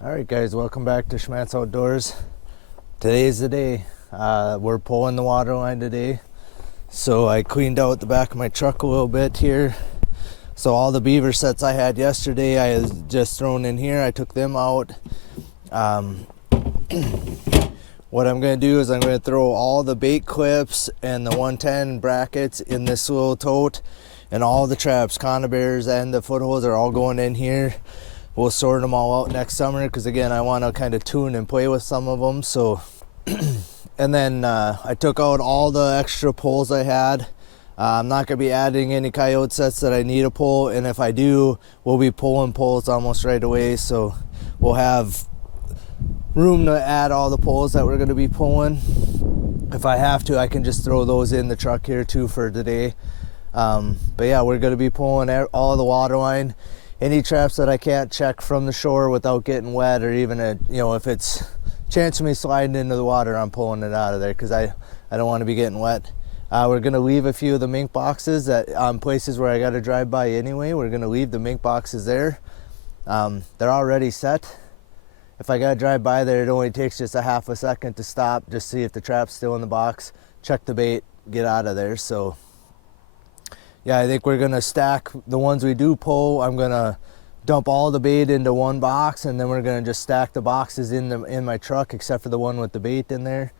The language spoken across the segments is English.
Alright guys, welcome back to Schmattz Outdoors. Today's the day. We're pulling the water line today. So I cleaned out the back of my truck a little bit here. So all the beaver sets I had yesterday, I had just thrown in here. I took them out. What I'm going to do is I'm going to throw all the bait clips and the 110 brackets in this little tote. And all the traps, conibears and the footholds are all going in here. We'll sort them all out next summer because again I want to kind of tune and play with some of them. So and then I took out all the extra poles I had. I'm not going to be adding any coyote sets that I need to pull, and if I do, we'll be pulling poles almost right away, so we'll have room to add all the poles that we're going to be pulling. If I have to, I can just throw those in the truck here too for today. But yeah, we're going to be pulling all the water line. Any traps that I can't check from the shore without getting wet, or even if it's chance of me sliding into the water, I'm pulling it out of there because I don't want to be getting wet. We're going to leave a few of the mink boxes that places where I got to drive by anyway. We're going to leave the mink boxes there. They're already set. If I got to drive by there, it only takes just a half a second to stop, just see if the trap's still in the box, check the bait, get out of there. So yeah, I think we're gonna stack the ones we do pull. I'm gonna dump all the bait into one box, and then we're gonna just stack the boxes in my truck, except for the one with the bait in there.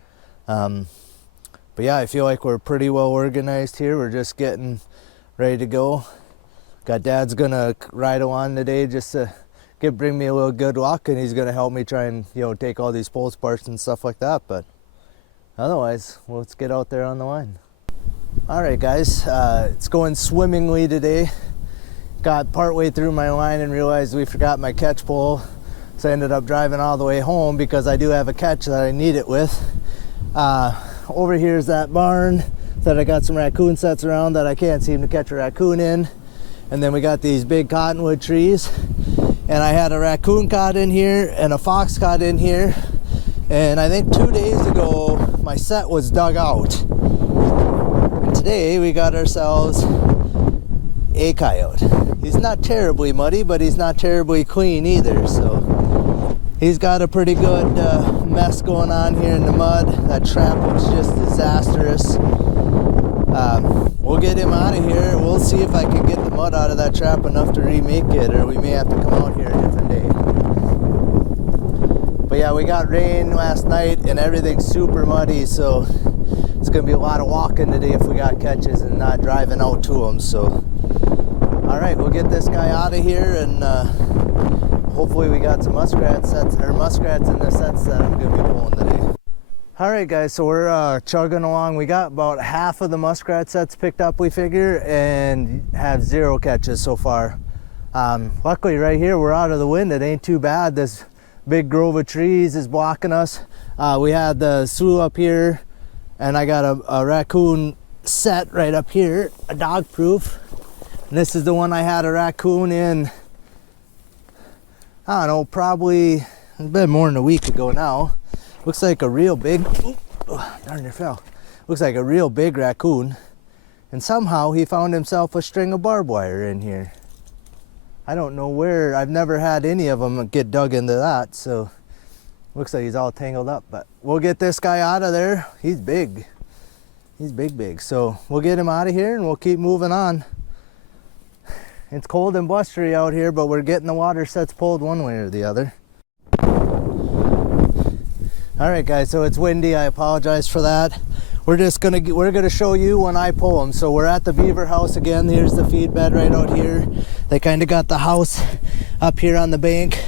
But yeah, I feel like we're pretty well organized here. We're just getting ready to go. Got Dad's gonna ride along today just to bring me a little good luck, and he's gonna help me try and take all these pole parts and stuff like that. But otherwise, let's get out there on the line. Alright guys, it's going swimmingly today. Got partway through my line and realized we forgot my catch pole, so I ended up driving all the way home because I do have a catch that I need it with. Over here is that barn that I got some raccoon sets around that I can't seem to catch a raccoon in. And then we got these big cottonwood trees, and I had a raccoon caught in here and a fox caught in here, and I think 2 days ago my set was dug out. Today we got ourselves a coyote. He's not terribly muddy, but he's not terribly clean either, so he's got a pretty good mess going on here in the mud. That trap looks just disastrous. We'll get him out of here. We'll see if I can get the mud out of that trap enough to remake it, or we may have to come out here a different day. But yeah, we got rain last night and everything's super muddy, so it's gonna be a lot of walking today if we got catches and not driving out to them. So all right, we'll get this guy out of here, and hopefully we got some muskrats in the sets that I'm gonna be pulling today. All right guys, so we're chugging along. We got about half of the muskrat sets picked up, we figure, and have 0 catches so far. Luckily right here we're out of the wind. It ain't too bad. This big grove of trees is blocking us. We had the slough up here, and I got a raccoon set right up here, a dog proof. And this is the one I had a raccoon in, I don't know, probably it's been more than a week ago now. Looks like a real big, darn it fell. Looks like a real big raccoon. And somehow he found himself a string of barbed wire in here. I don't know where, I've never had any of them get dug into that, so looks like he's all tangled up. But we'll get this guy out of there. He's big. He's big. So we'll get him out of here and we'll keep moving on. It's cold and blustery out here, but we're getting the water sets pulled one way or the other. All right guys, so it's windy. I apologize for that. We're gonna show you when I pull them. So we're at the Beaver house again. Here's the feed bed right out here. They kind of got the house up here on the bank.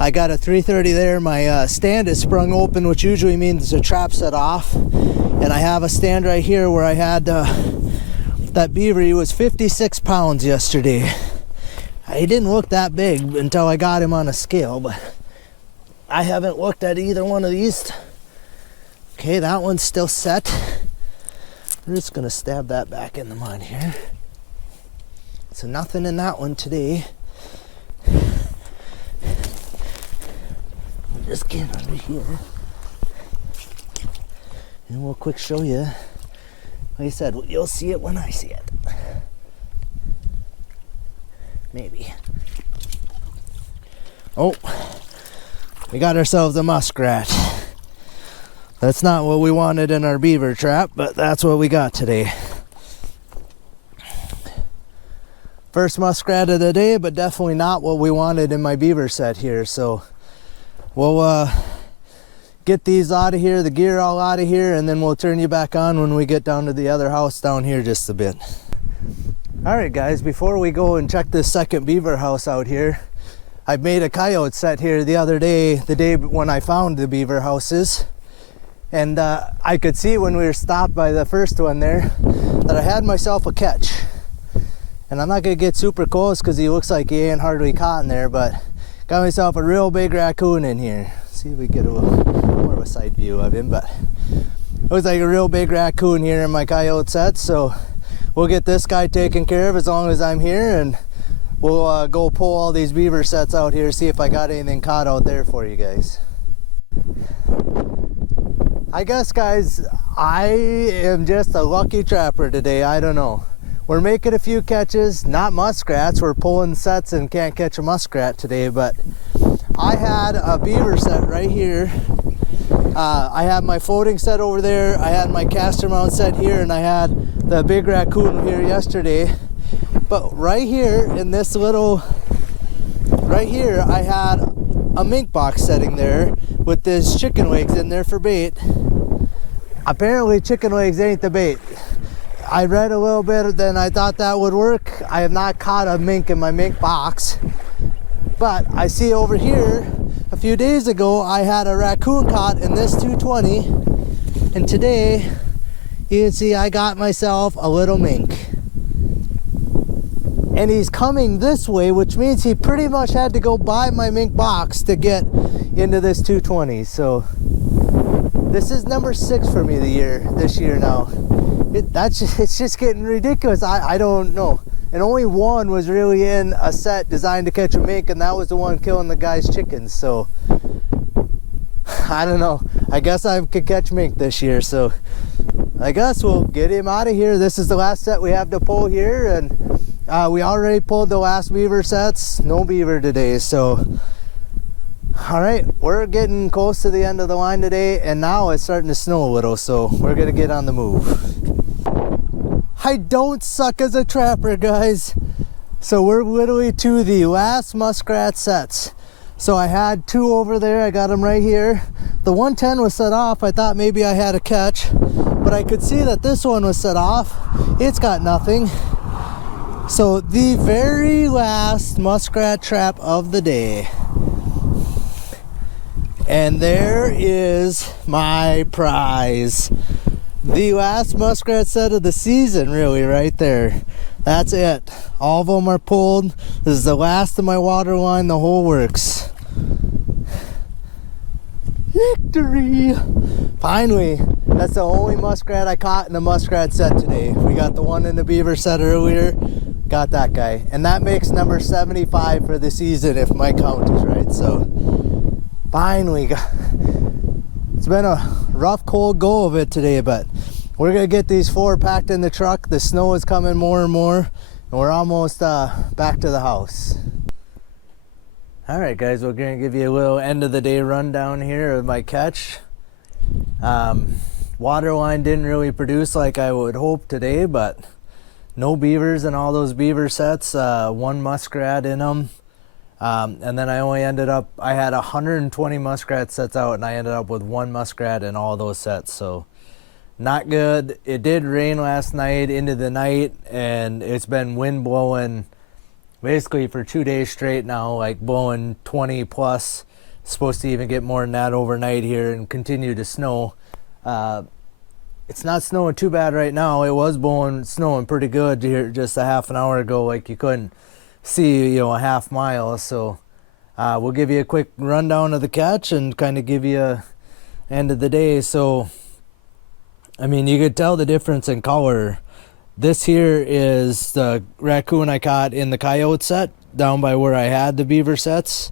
I got a 330 there. My stand is sprung open, which usually means the trap set off. And I have a stand right here where I had that beaver. He was 56 pounds yesterday. He didn't look that big until I got him on a scale, but I haven't looked at either one of these. Okay, that one's still set. I'm just gonna stab that back in the mud here. So nothing in that one today. just get under here. And we'll quick show you. Like I said, you'll see it when I see it. Maybe. Oh, we got ourselves a muskrat. That's not what we wanted in our beaver trap, but that's what we got today. First muskrat of the day, but definitely not what we wanted in my beaver set here. So we'll get these out of here, the gear all out of here, and then we'll turn you back on when we get down to the other house down here just a bit. All right, guys, before we go and check this second beaver house out here, I made a coyote set here the other day, the day when I found the beaver houses. And I could see when we were stopped by the first one there that I had myself a catch. And I'm not gonna get super close because he looks like he ain't hardly caught in there, but got myself a real big raccoon in here. See if we get a little more of a side view of him, but it was like a real big raccoon here in my coyote set. So we'll get this guy taken care of as long as I'm here, and we'll go pull all these beaver sets out here, see if I got anything caught out there for you guys. I guess, guys, I am just a lucky trapper today. I don't know. We're making a few catches, not muskrats. We're pulling sets and can't catch a muskrat today, but I had a beaver set right here. I had my floating set over there. I had my caster mount set here, and I had the big raccoon here yesterday. But right here in this little, right here, I had a mink box setting there with this chicken legs in there for bait. Apparently chicken legs ain't the bait. I read a little bit, then I thought that would work. I have not caught a mink in my mink box, but I see over here a few days ago I had a raccoon caught in this 220, and today you can see I got myself a little mink. And he's coming this way, which means he pretty much had to go by my mink box to get into this 220. So this is number 6 for me this year now. It's just getting ridiculous. I don't know. And only one was really in a set designed to catch a mink, and that was the one killing the guy's chickens. So I don't know. I guess I could catch mink this year. So I guess we'll get him out of here. This is the last set we have to pull here, and we already pulled the last beaver sets. No beaver today. So all right, we're getting close to the end of the line today, and now it's starting to snow a little, so we're gonna get on the move. I don't suck as a trapper, guys. So we're literally to the last muskrat sets. So I had 2 over there, I got them right here. The 110 was set off. I thought maybe I had a catch, but I could see that this one was set off. It's got nothing. So the very last muskrat trap of the day. And there is my prize. The last muskrat set of the season, really, right there. That's it. All of them are pulled. This is the last of my water line, the whole works. Victory! Finally, that's the only muskrat I caught in the muskrat set today. We got the one in the beaver set earlier. Got that guy. And that makes number 75 for the season if my count is right. So finally, it's been a rough, cold go of it today, but we're gonna get these 4 packed in the truck. The snow is coming more and more, and we're almost back to the house. All right, guys, we're gonna give you a little end of the day rundown here of my catch. Water line didn't really produce like I would hope today, but no beavers in all those beaver sets. 1 muskrat in them. And then I had 120 muskrat sets out, and I ended up with 1 muskrat in all those sets. So not good. It did rain last night into the night, and it's been wind blowing basically for 2 days straight now, like blowing 20 plus. Supposed to even get more than that overnight here and continue to snow. It's not snowing too bad right now. It was snowing pretty good here just a half an hour ago, like you couldn't see, a half mile. So we'll give you a quick rundown of the catch and kind of give you a end of the day. So I mean, you could tell the difference in color. This here is the raccoon I caught in the coyote set down by where I had the beaver sets,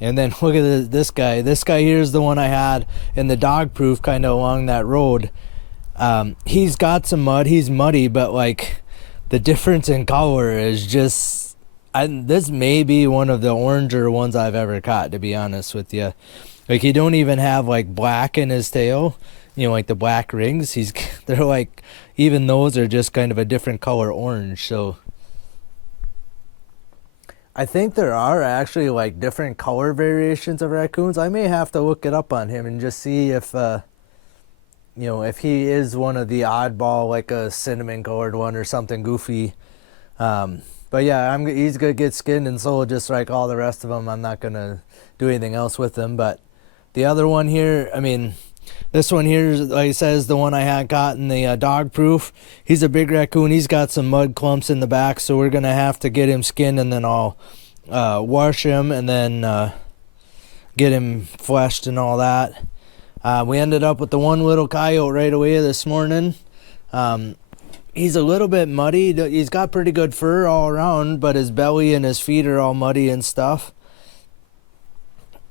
And then look at this guy. This guy here is the one I had in the dog proof kind of along that road. He's got some mud. He's muddy, but like the difference in color is just, this may be one of the oranger ones I've ever caught, to be honest with you. Like, he don't even have like black in his tail, you know, like the black rings. They're like, even those are just kind of a different color orange. So I think there are actually like different color variations of raccoons. I may have to look it up on him and just see if you know, if he is one of the oddball, like a cinnamon colored one or something goofy. But yeah, he's gonna get skinned and sold just like all the rest of them. I'm not gonna do anything else with him. But the other one here, I mean, this one here, like I said, is the one I had caught in the dog proof. He's a big raccoon. He's got some mud clumps in the back, so we're gonna have to get him skinned, and then I'll wash him and then get him fleshed and all that. We ended up with the one little coyote right away this morning. He's a little bit muddy. He's got pretty good fur all around, but his belly and his feet are all muddy and stuff.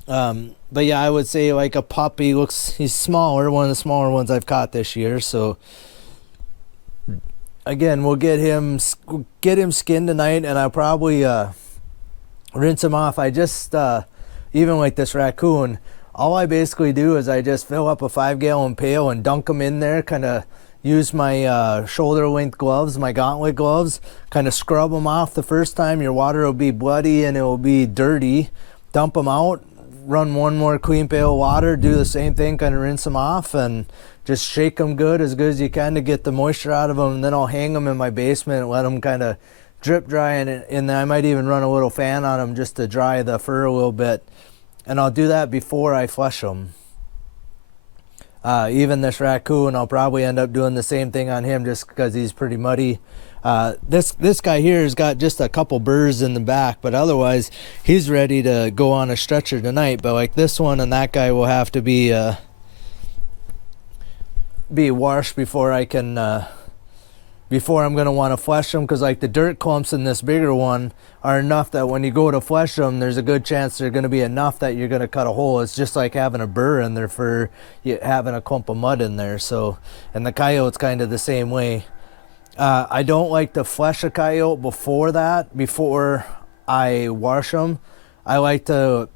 But yeah, I would say like a pup. He's smaller, one of the smaller ones I've caught this year. So again, we'll get him skinned tonight, and I'll probably rinse him off. I just even like this raccoon, all I basically do is I just fill up a 5-gallon pail and dunk them in there, kind of use my shoulder length gloves, my gauntlet gloves, kind of scrub them off the first time. Your water will be bloody and it will be dirty. Dump them out, run one more clean pail of water, do the same thing, kind of rinse them off, and just shake them as good as you can to get the moisture out of them. And then I'll hang them in my basement and let them kind of drip dry, and then I might even run a little fan on them just to dry the fur a little bit. And I'll do that before I flush them. Even this raccoon, I'll probably end up doing the same thing on him just because he's pretty muddy. This guy here has got just a couple burrs in the back, but otherwise he's ready to go on a stretcher tonight. But like this one and that guy will have to be washed before I can before I'm gonna want to flesh them, because like the dirt clumps in this bigger one are enough that when you go to flesh them, there's a good chance they're gonna be enough that you're gonna cut a hole. It's just like having a burr in there for having a clump of mud in there. So, and the coyote's kind of the same way. I don't like to flesh a coyote before I wash them. I like to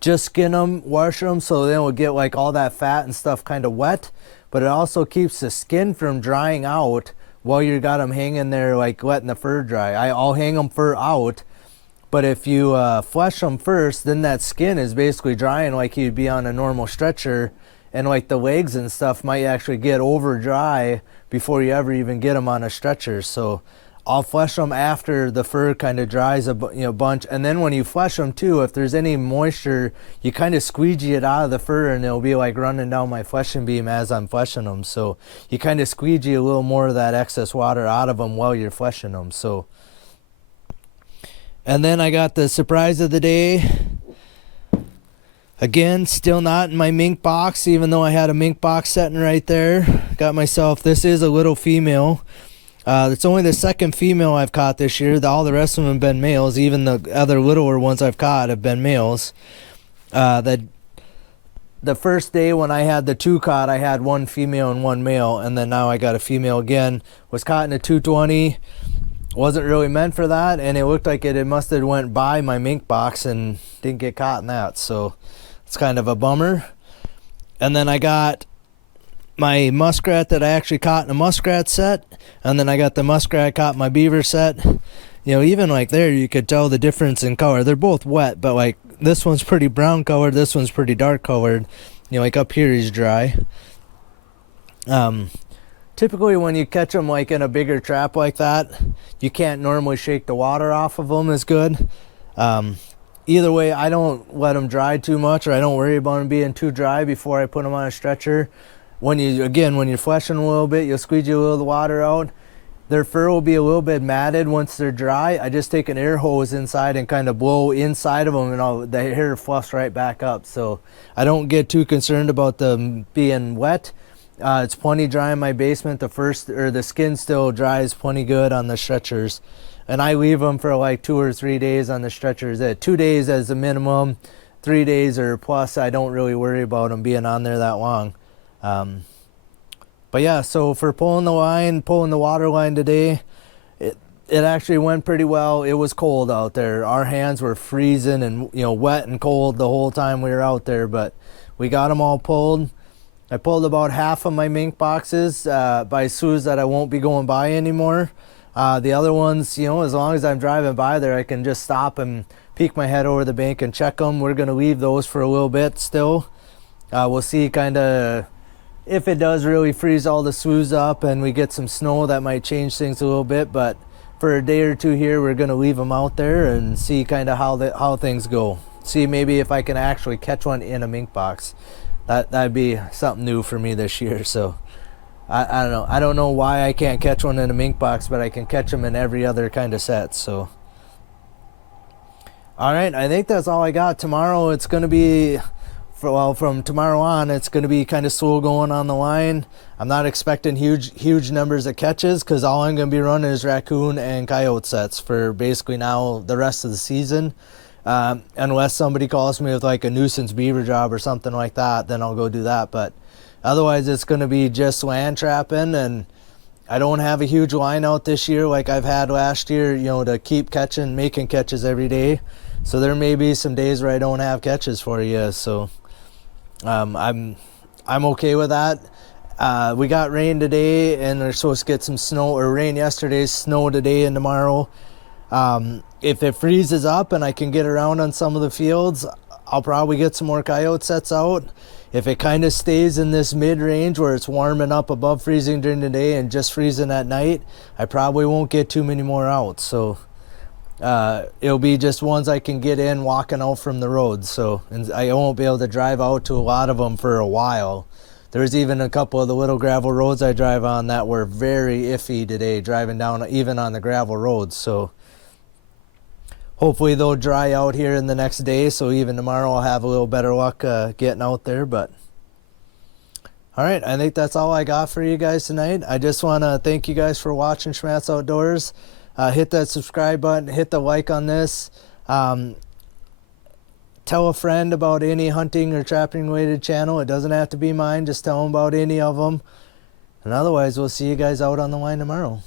just skin them, wash them, so then we'll get like all that fat and stuff kind of wet, but it also keeps the skin from drying out while you got them hanging there, like letting the fur dry. I'll hang them fur out, but if you flesh them first, then that skin is basically drying like you'd be on a normal stretcher, and like the legs and stuff might actually get over dry before you ever even get them on a stretcher. So I'll flesh them after the fur kind of dries a bunch, and then when you flesh them too, if there's any moisture, you kind of squeegee it out of the fur, and it'll be like running down my fleshing beam as I'm fleshing them. So you kind of squeegee a little more of that excess water out of them while you're fleshing them. So, and then I got the surprise of the day. Again, still not in my mink box, even though I had a mink box sitting right there. Got myself, this is a little female. It's only the second female I've caught this year. All the rest of them have been males. Even the other littler ones I've caught have been males. The first day when I had the two caught, I had one female and one male, and then now I got a female again. Was caught in a 220. Wasn't really meant for that, and it looked like it must have went by my mink box and didn't get caught in that. So it's kind of a bummer. And then I got my muskrat that I actually caught in a muskrat set, and then I got the muskrat I caught in my beaver set. You know, even like there you could tell the difference in color. They're both wet, but like this one's pretty brown colored, this one's pretty dark colored. You know, like up here he's dry. Typically when you catch them like in a bigger trap like that, you can't normally shake the water off of them as good. Either way, I don't let them dry too much, or I don't worry about them being too dry before I put them on a stretcher. When you're fleshing a little bit, you'll squeegee a little of the water out. Their fur will be a little bit matted once they're dry. I just take an air hose inside and kind of blow inside of them, and the hair fluffs right back up. So I don't get too concerned about them being wet. It's plenty dry in my basement. The skin still dries plenty good on the stretchers. and I leave them for like 2 or 3 days on the stretchers. 2 days as a minimum, 3 days or plus. I don't really worry about them being on there that long. But yeah, so for pulling the water line today, it actually went pretty well. It was cold out there. Our hands were freezing and wet and cold the whole time we were out there, but we got them all pulled. I pulled about half of my mink boxes by sloughs that I won't be going by anymore. The other ones, as long as I'm driving by there, I can just stop and peek my head over the bank and check them. We're going to leave those for a little bit still. We'll see kind of if it does really freeze all the sloughs up and we get some snow, that might change things a little bit. But for a day or two here, we're going to leave them out there and see kind of how things go. See maybe if I can actually catch one in a mink box. That'd be something new for me this year. So I don't know. I don't know why I can't catch one in a mink box, but I can catch them in every other kind of set. So all right, I think that's all I got. Tomorrow it's going to be, from tomorrow on, it's going to be kind of slow going on the line. I'm not expecting huge numbers of catches because all I'm going to be running is raccoon and coyote sets for basically now the rest of the season. Unless somebody calls me with like a nuisance beaver job or something like that, then I'll go do that. But otherwise, it's going to be just land trapping, and I don't have a huge line out this year like I've had last year, to keep making catches every day. So there may be some days where I don't have catches for you. So I'm okay with that. We got rain today, and they're supposed to get some snow, or rain yesterday, snow today and tomorrow. If it freezes up and I can get around on some of the fields, I'll probably get some more coyote sets out. If it kind of stays in this mid-range where it's warming up above freezing during the day and just freezing at night, I probably won't get too many more out. So it'll be just ones I can get in walking out from the road. So, and I won't be able to drive out to a lot of them for a while. There's even a couple of the little gravel roads I drive on that were very iffy today, driving down even on the gravel roads. So hopefully they'll dry out here in the next day, so even tomorrow I'll have a little better luck getting out there. But all right, I think that's all I got for you guys tonight. I just want to thank you guys for watching Schmattz Outdoors. Hit that subscribe button, hit the like on this. Tell a friend about any hunting or trapping related channel. It doesn't have to be mine, just tell them about any of them. And otherwise, we'll see you guys out on the line tomorrow.